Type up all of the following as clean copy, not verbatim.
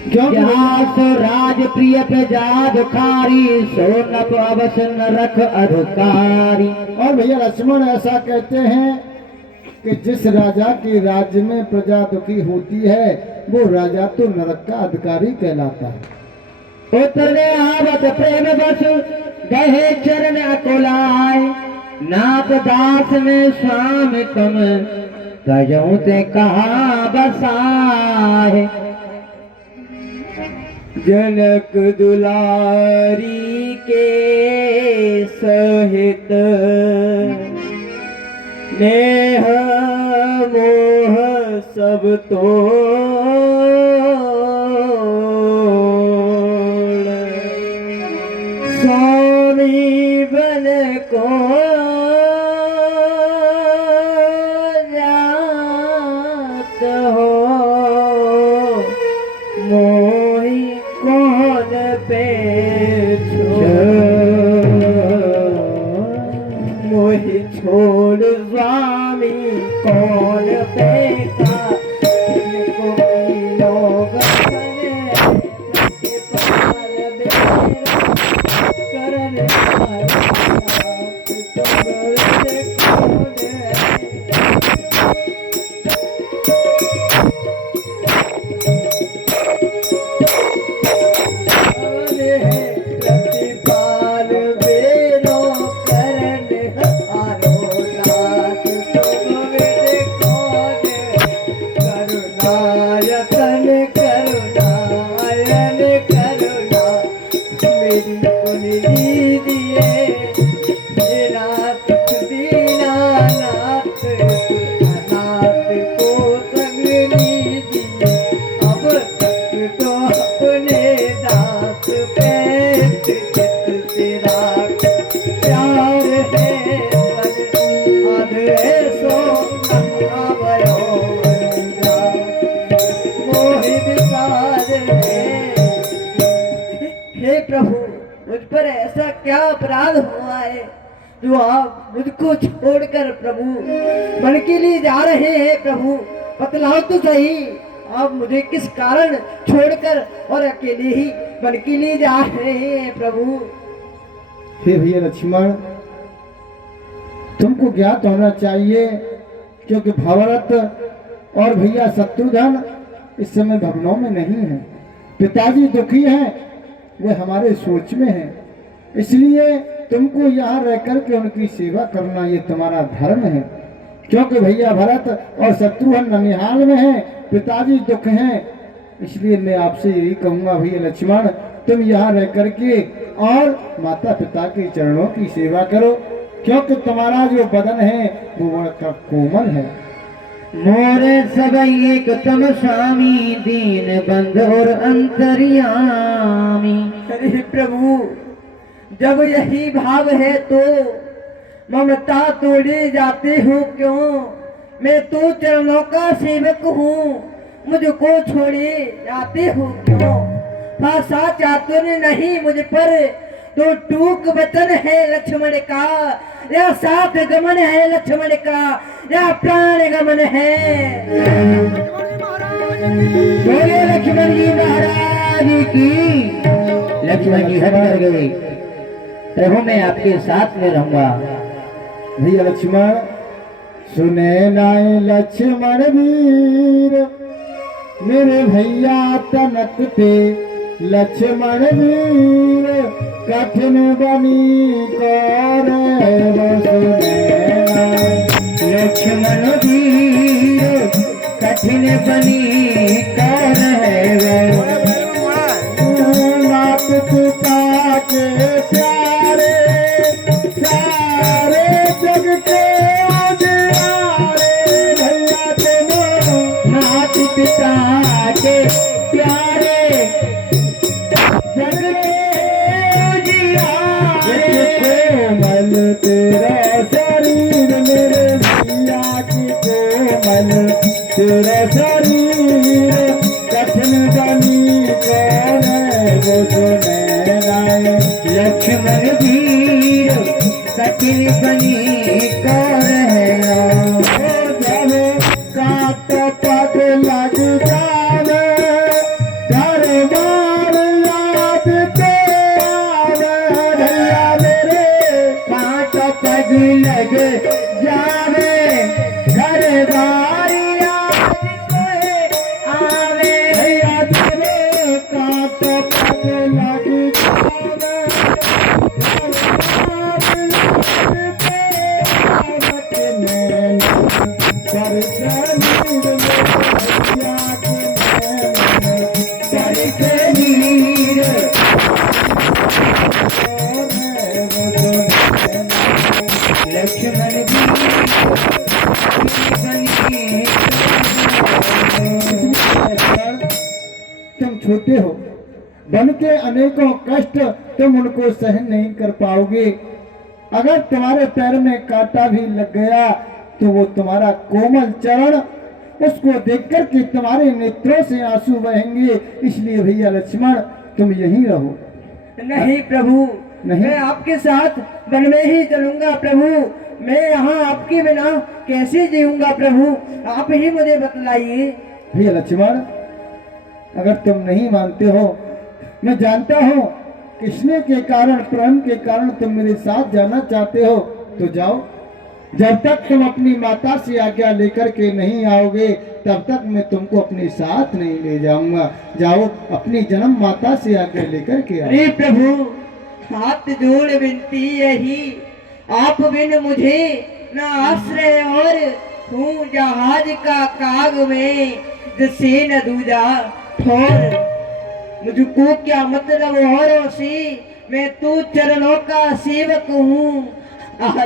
सो राज प्रिय प्रजा दुखारी, सो नप अवस न रख अधिकारी। और भैया लक्ष्मण ऐसा कहते हैं कि जिस राजा के राज्य में प्रजा दुखी होती है वो राजा तो नरक का अधिकारी कहलाता है। उतने आवत प्रेम बस गहे चरण अकुलाय, नाथ दास में स्वामी तुम गजों ते कहा बसाए। जनक दुलारी के सहित नेह मोह सब तोड़, स्वामी बन को जात हो, मोही कौन पे मोही छोड़ स्वामी कौन पे का, इनको लोग करने मुझ पर ऐसा क्या अपराध हुआ है जो आप मुझको छोड़कर प्रभु मन के लिए जा रहे हैं। प्रभु बतलाओ तो सही, आप मुझे किस कारण छोड़कर और अकेले ही मन के लिए जा रहे हैं प्रभु। हे भैया लक्ष्मण, तुमको ज्ञात होना चाहिए क्योंकि भवरत और भैया शत्रुघ्न इस समय भवनों में नहीं है। पिताजी दुखी हैं, वे हमारे सोच में हैं, इसलिए तुमको यहाँ रह करके उनकी सेवा करना ये तुम्हारा धर्म है। क्योंकि भैया भरत और शत्रुघ्न ननिहाल में हैं, पिताजी दुख हैं, इसलिए मैं आपसे यही कहूँगा भैया लक्ष्मण, तुम यहाँ रह करके और माता पिता के चरणों की सेवा करो, क्योंकि तुम्हारा जो बदन है वो बड़ा कोमल है। मोरे सब एक तम स्वामी, दीन बंधु और अंतर्यामी। अरे प्रभु, जब यही भाव है तो ममता तोड़े जाते हो क्यों? मैं तो चरणों का सेवक हूँ, मुझको छोड़े जाते हो क्यों? भाषा चातुर्य नहीं मुझ पर तो टूक वचन है लक्ष्मण का, या साथ गमन है लक्ष्मण का, या प्राण गमन है। बोले लक्ष्मण जी महाराज की। लक्ष्मण जी हट कर गए, प्रभु मैं आपके साथ में रहूंगा। भैया लक्ष्मण सुने नाय लक्ष्मण वीर, मेरे भैया तनक पे लक्ष्मण वीर, कठिन बनी कर लक्ष्मण वीर, कठिन बनी कर मात पिता के प्यारे, सारे जग के उजियारे, भैया तुम मात पिता के प्यारे, जग के कोमल तेरा शरीर, मेरे भैया की कोमल तेरा शरीर, कठिन बनी कौन है वो सुने नाय लक्ष्मण वीर, कठिन बनी कर जब काट पग लग जावे, घर छोटे हो, बन के अनेकों कष्ट तुम उनको सहन नहीं कर पाओगे। अगर तुम्हारे पैर में कांटा भी लग गया तो वो तुम्हारा कोमल चरण, उसको देखकर के तुम्हारे नेत्रों से आंसू बहेंगे। इसलिए भैया लक्ष्मण तुम यहीं रहो। नहीं प्रभु, नहीं? मैं आपके साथ वन में ही चलूंगा प्रभु। मैं यहाँ आपके बिना कैसे जीऊंगा प्रभु, आप ही मुझे बतलाइए। भैया लक्ष्मण अगर तुम नहीं मानते हो, मैं जानता हूँ कृष्ण के कारण, प्रेम के कारण तुम मेरे साथ जाना चाहते हो, तो जाओ। जब तक तुम अपनी माता से आज्ञा लेकर के नहीं आओगे तब तक मैं तुमको अपने साथ नहीं ले जाऊंगा। जाओ, अपनी जन्म माता से आज्ञा लेकर के आओ। अरे प्रभु, हाथ जोड़ विनती यही, आप बिन मुझे न आश्रय और हूँ जहाज का काग में, जिसे न दूजा ठोर। मुझको क्या मतलब औरों से, मैं तो चरणों का सेवक हूँ।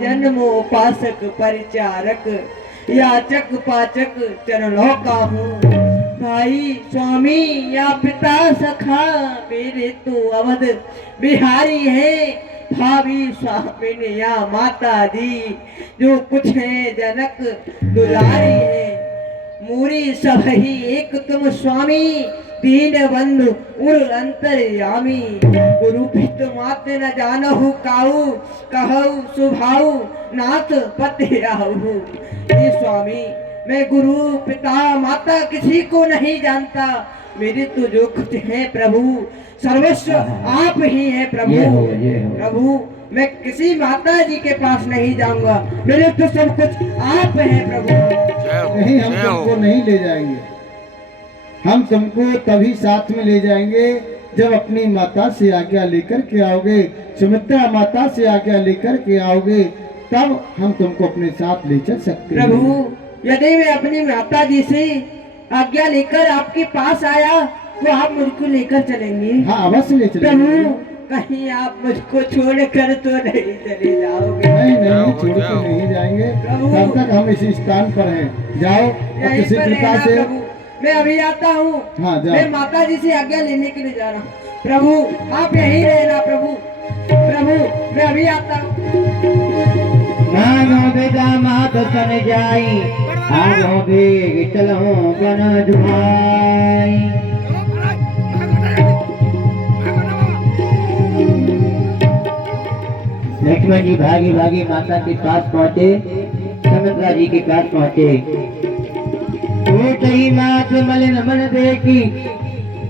जन्म उपासक परिचारक, याचक पाचक चरणों का हूँ। भाई स्वामी या पिता सखा, मेरे तो अवध बिहारी है। भाभी स्वामिन या माता दी, जो कुछ है जनक दुलारी है। मूरी सब ही एक तुम स्वामी, दीन बंधु उर अंतर्यामी। गुरु पित मात न जानहु काऊ, कहु सुभाऊ नाथ पते आहु। ये स्वामी, मैं गुरु पिता माता किसी को नहीं जानता। मेरे तो जो कुछ है प्रभु, सर्वस्व आप ही है प्रभु। ये हो। प्रभु, मैं किसी माता जी के पास नहीं जाऊंगा, मेरे तो सब कुछ आप है प्रभु। नहीं, हम तुमको नहीं ले जाएंगे। हम तुमको तभी साथ में ले जाएंगे जब अपनी माता से आज्ञा लेकर के आओगे, सुमित्रा माता से आज्ञा लेकर के आओगे, तब हम तुमको अपने साथ ले चल सकते हैं। प्रभु, यदि मैं अपनी माता जी से आज्ञा लेकर आपके पास आया तो आप मुझको लेकर चलेंगे? हाँ, अवश्य ले चलेंगे। प्रभु, कहीं आप मुझको छोड़कर तो नहीं चले जाओगे? नहीं नहीं, छोड़ के नहीं जाएंगे। तब तक हम इसी स्थान पर हैं। जाओ, और किसी कृपा से। प्रभु, मैं अभी आता हूँ। हाँ, जाओ। मैं माता जी से आज्ञा लेने के लिए जा रहा हूँ। प्रभु, आप यहीं रहना प्रभु। प्रभु, मैं अभी आता हूँ। मानो बेटा मात सन जाई, आगो बेग चलहु बन जुमाई। लक्ष्मण जी भागी भागी माता के पास पहुँचे, सुमित्रा जी के पास पहुँचे। ही मात मलिन मन देखी,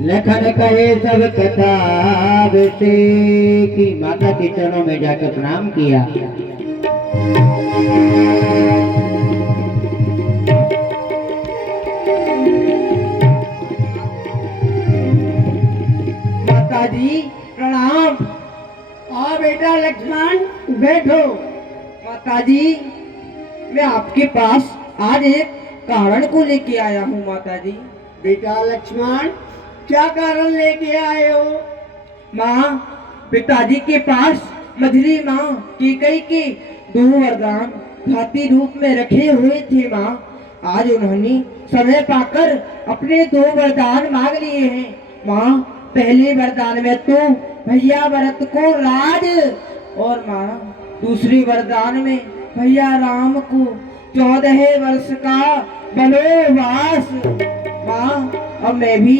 लखन कहे सब कथा बेटे की। माता के चरणों में जाकर प्रणाम किया। माता जी प्रणाम। हाँ बेटा लक्ष्मण, बैठो। माता जी, मैं आपके पास आज एक कारण को लेके आया हूँ। माता जी, बेटा लक्ष्मण, क्या कारण लेके आए हो? माँ, पिताजी के पास मझली माँ कैकेयी के 2 वरदान हाथी रूप में रखे हुए थे। माँ, आज उन्होंने समय पाकर अपने 2 वरदान मांग लिए हैं। माँ, पहले वरदान में तो भैया भरत को राज, और माँ दूसरी वरदान में भैया राम को 14 वर्ष का वनवास। माँ, अब मैं भी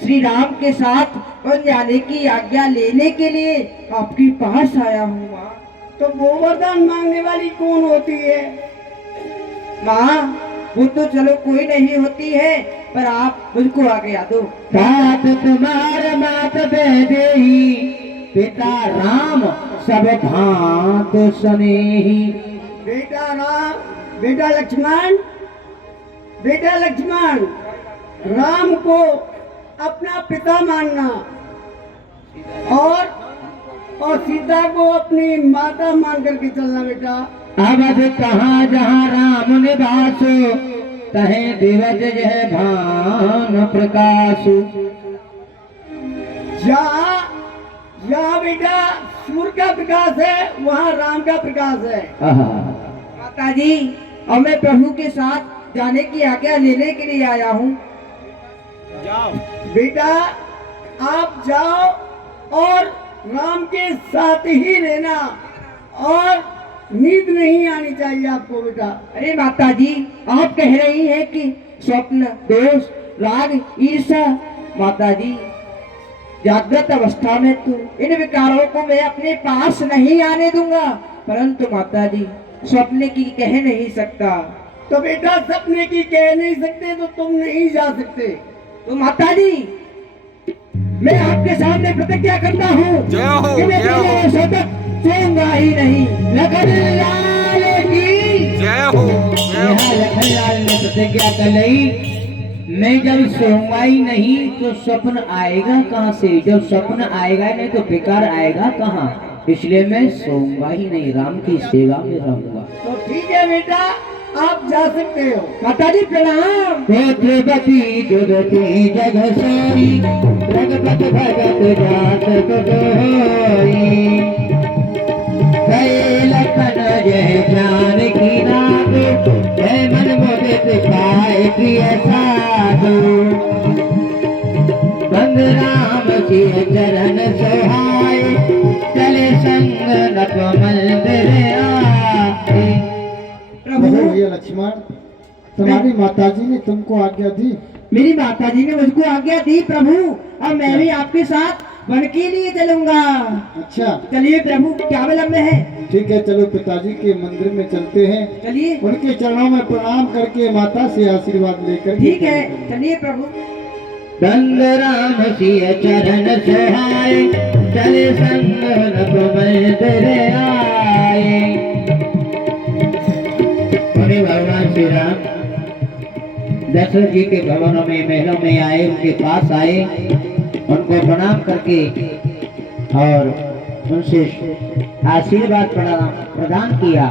श्री राम के साथ वन जाने की आज्ञा लेने के लिए आपके पास आया हूँ। माँ, तो वो वरदान मांगने वाली कौन होती है? माँ, वो तो चलो कोई नहीं होती है, पर आप मुझको आज्ञा दो। तात तुम्हार मात बेदेही, पिता राम सब भांत स्नेही। बेटा राम, बेटा लक्ष्मण, बेटा लक्ष्मण, राम को अपना पिता मानना और सीता को अपनी माता मान करके चलना। बेटा, अवध कहाँ जहाँ राम निवास, तहे दिवज जह भान प्रकाश। जहाँ बेटा सूर्य का प्रकाश है, वहाँ राम का प्रकाश है। माता जी, अब मैं प्रभु के साथ जाने की आज्ञा लेने के लिए आया हूँ। बेटा आप जाओ और राम के साथ ही रहना और नींद नहीं आनी चाहिए आपको बेटा। अरे माता जी, आप कह रही हैं कि स्वप्न, दोष, राग, ईर्षा। माता जी, जागृत अवस्था में तो इन विकारों को मैं अपने पास नहीं आने दूंगा, परंतु माता जी स्वप्न की कह नहीं सकता। तो बेटा सपने की कह नहीं सकते तो तुम नहीं जा सकते। तो माता जी, मैं आपके सामने प्रतिज्ञा करता हूँ कि मैं तेरे वर्षों तक सोऊंगा ही नहीं। लखन लाल की जय हो, जय हो। यहाँ लखन लाल ने प्रतिज्ञा कर ली, मैं जब सोऊंगा ही नहीं तो स्वप्न आएगा कहाँ से? जब स्वप्न आएगा नहीं तो विकार आएगा कहाँ? इसलिए मैं सोऊंगा ही नहीं, राम की सेवा में रहूंगा। तो ठीक है बेटा, आप जा सकते हो। माता जी प्रणाम। नेत्रवती जुगती जग सोई, रघुपत भगत जात होई। जय लखन जय जानकी नाम, जय मन मोदित पाए प्रिय साधु। बंद राम सिय चरण सोहाय, चले संग नप मंदिर आए। अरे भैया लक्ष्मण, तुम्हारी माताजी ने तुमको आज्ञा दी। मेरी माता जी ने मुझको आज्ञा दी प्रभु, अब मैं भी आपके साथ वन के लिए चलूंगा। अच्छा चलिए प्रभु, क्या विलम्ब है? ठीक है, चलो पिताजी के मंदिर में चलते हैं, चलिए। उनके चरणों में प्रणाम करके माता से आशीर्वाद लेकर। ठीक है, चलिए प्रभु। बंद राम सिय चरण सोहाय, चले संग नप मंदिर आए। उन्हें भगवान श्री राम दशरथ जी के भवनों में, महलों में आए, उनके पास आए, उनको प्रणाम करके और उनसे आशीर्वाद प्रदान किया।